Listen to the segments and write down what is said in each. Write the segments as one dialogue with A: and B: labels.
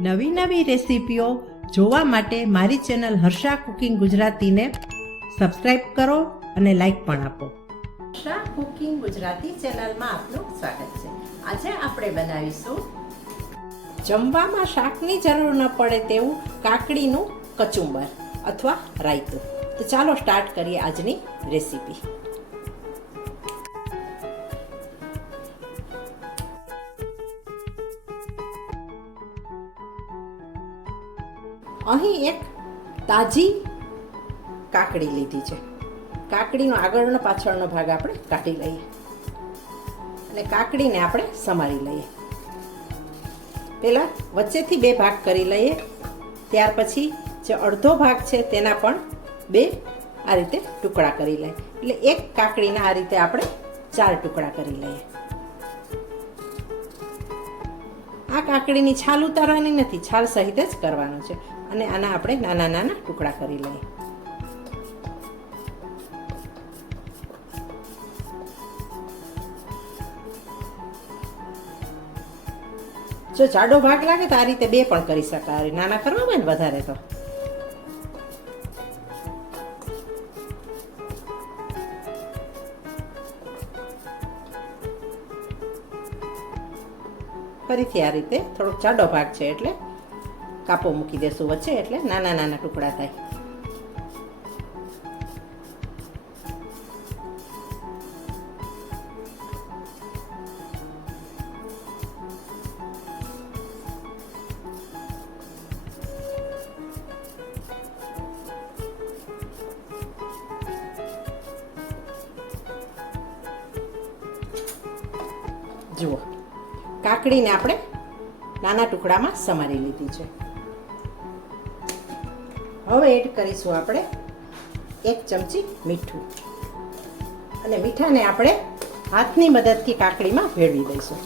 A: નવી નવી રેસીપીઓ જોવા માટે મારી ચેનલ હર્ષા કુકિંગ ગુજરાતીને સબસ્ક્રાઈબ કરો અને લાઈક પણ આપો. હર્ષા કુકિંગ ગુજરાતી ચેનલમાં આપનું સ્વાગત છે. આજે આપણે બનાવીશું જમવામાં શાકની જરૂર ન પડે તેવું કાકડીનું કચુંબર અથવા રાયતું. તો ચાલો સ્ટાર્ટ કરીએ આજની રેસીપી. અહીં એક તાજી કાકડી લીધી છે. કાકડીનો આગળનો પાછળનો ભાગ આપણે કાઢી લઈએ. અને કાકડીને આપણે સમારી લઈએ. પહેલાં વચ્ચેથી બે ભાગ કરી લઈએ. ત્યાર પછી જે અડધો ભાગ છે તેના પણ બે આ રીતે ટુકડા કરી લઈએ. એટલે એક કાકડીના આ રીતે આપણે ચાર ટુકડા કરી લઈએ. આ કાકડીની છાલ ઉતારવાની નથી, છાલ સહિત જ કરવાનું છે. અને આના આપણે નાના નાના ટુકડા કરી લઈએ. જો જાડો ભાગ લાગે તો આ રીતે બે પણ કરી શકાય. નાના કરવા હોય ને વધારે તો. ફરીથી આ રીતે થોડોક જાડો ભાગ છે એટલે કાપો મૂકી દેશું વચ્ચે એટલે નાના નાના ટુકડા થાય. જુઓ, કાકડીને આપણે નાના ટુકડામાં સમારી લીધી છે. હવે એડ કરીશું આપણે એક ચમચી મીઠું. અને મીઠાને આપણે હાથની મદદથી કાકડીમાં ભેળવી દઈશું.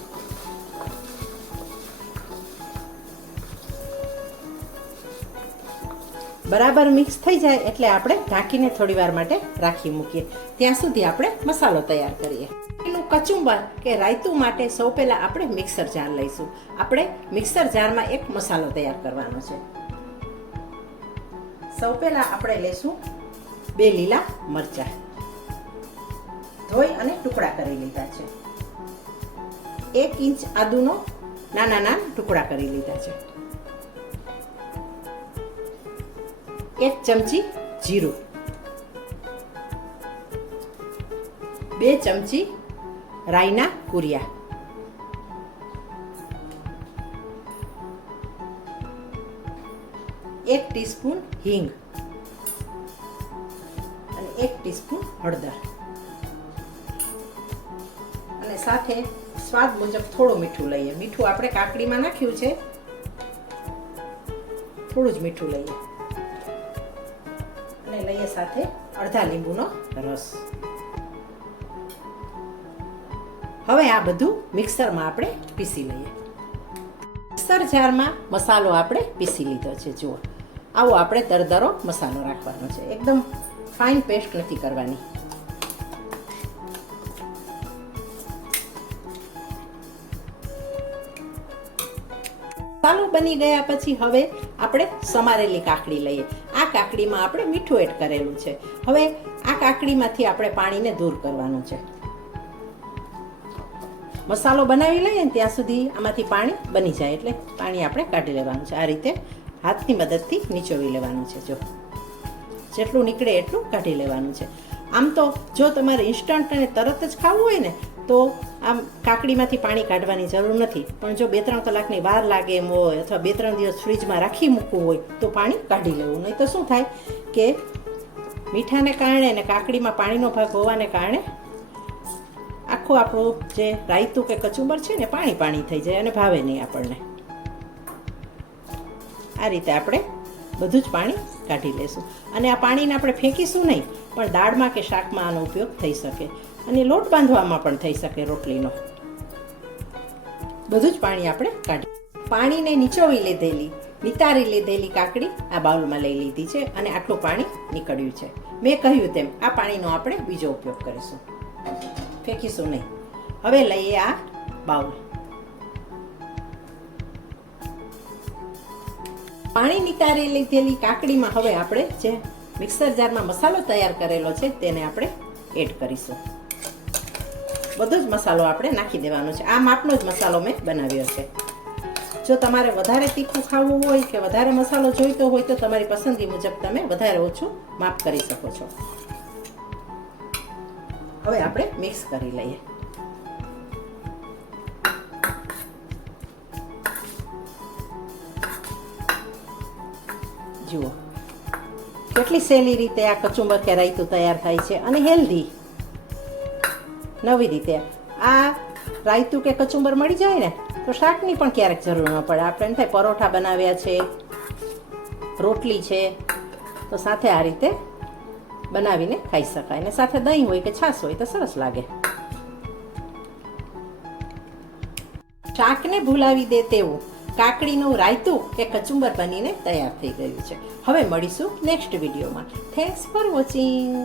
A: બરાબર મિક્સ થઈ જાય એટલે આપણે ઢાંકીને થોડી વાર માટે રાખી મૂકીએ. ત્યાં સુધી આપણે મસાલો તૈયાર કરીએ. એનું કચુંબર કે રાયતું માટે સૌ પહેલાં આપણે મિક્સર જાર લઈશું. આપણે મિક્સર જારમાં એક મસાલો તૈયાર કરવાનો છે. સૌ પહેલાં આપણે લઈશું બે લીલા મરચા. ધોઈ અને ટુકડા કરી લીધા છે. એક ઇંચ આદુનો નાના નાના ટુકડા કરી લીધા છે. એક ચમચી જીરું. બે ચમચી રાઈના કુરિયા. ટીસ્પૂન હિંગ અને એક ટીસ્પૂન હળદર. અને સાથે સ્વાદ મુજબ થોડું મીઠું લઈએ. મીઠું આપણે કાકડીમાં નાખ્યું છે. થોડું જ મીઠું લઈએ. અને લઈએ સાથે અડધા લીંબુનો રસ. હવે આ બધું મિક્સરમાં આપણે પીસી લઈએ. મિક્સર જારમાં મસાલો આપણે પીસી લીધો છે, જુઓ. આવો આપણે દરદરો મસાલો રાખવાનો છે. એકદમ ફાઇન પેસ્ટ નથી કરવાની. મસાલો બની ગયા પછી હવે આપણે સમારેલી કાકડી લઈએ. આ કાકડીમાં આપણે મીઠું એડ કરેલું છે. હવે આ કાકડીમાંથી આપણે પાણીને દૂર કરવાનું છે. મસાલો બનાવી લઈએ ને ત્યાં સુધી આમાંથી પાણી બની જાય એટલે પાણી આપણે કાઢી લેવાનું છે. આ રીતે હાથની મદદથી નીચોવી લેવાનું છે, જો. જેટલું નીકળે એટલું કાઢી લેવાનું છે. આમ તો જો તમારે ઇન્સ્ટન્ટ અને તરત જ ખાવું હોય ને, તો આમ કાકડીમાંથી પાણી કાઢવાની જરૂર નથી. પણ જો બે ત્રણ કલાકની વાર લાગે એમ હોય અથવા બે ત્રણ દિવસ ફ્રીજમાં રાખી મૂકવું હોય, તો પાણી કાઢી લેવું. નહીં તો શું થાય કે મીઠાને કારણે અને કાકડીમાં પાણીનો ભાગ હોવાને કારણે આખું આપણું જે રાયતું કે કચુંબર છે ને પાણી પાણી થઈ જાય અને ભાવે નહીં આપણને. આ રીતે આપણે બધું જ પાણી કાઢી લેશું અને આ પાણીને આપણે ફેંકીશું નહીં, પણ દાળમાં કે શાકમાં આનો ઉપયોગ થઈ શકે. અને લોટ બાંધવામાં પણ થઈ શકે રોટલીનો. બધું જ પાણી આપણે કાઢી પાણીને નીચોવી લીધેલી, નિતારી લીધેલી કાકડી આ બાઉલમાં લઈ લીધી છે અને આટલું પાણી નીકળ્યું છે. મેં કહ્યું તેમ, આ પાણીનો આપણે બીજો ઉપયોગ કરીશું. ફેંકીશું નહીં. હવે લઈએ આ બાઉલ. પાણી નિતારી લીધેલી કાકડીમાં હવે આપણે જે મિક્સર જારમાં મસાલો તૈયાર કરેલો છે તેને આપણે એડ કરીશું. બધો જ મસાલો આપણે નાખી દેવાનો છે. આ માપનો જ મસાલો મેં બનાવ્યો છે. જો તમારે વધારે તીખું ખાવું હોય કે વધારે મસાલો જોઈતો હોય તો તમારી પસંદગી મુજબ તમે વધારે ઓછું માપ કરી શકો છો. હવે આપણે મિક્સ કરી લઈએ. જુઓ. કેટલી સહેલી રીતે આ કચુંબર કે રાયતું તૈયાર થાય છે અને હેલ્ધી. નવી રીતે. આ રાયતું કે કચુંબર મળી જાય ને, તો શાકની પણ ક્યારેક જરૂર ન પડે. આપણે એમ થાય પરોઠા બનાવ્યા છે, રોટલી છે, તો સાથે આ રીતે બનાવીને ખાઈ શકાય. અને સાથે દહીં હોય કે છાશ હોય તો સરસ લાગે. શાકને ભૂલાવી દે તેવું. કાકડીનું રાયતું કે કચુંબર બનીને તૈયાર થઈ ગયું છે. હવે મળીશું નેક્સ્ટ વિડીયોમાં થેન્ક્સ ફોર વોચિંગ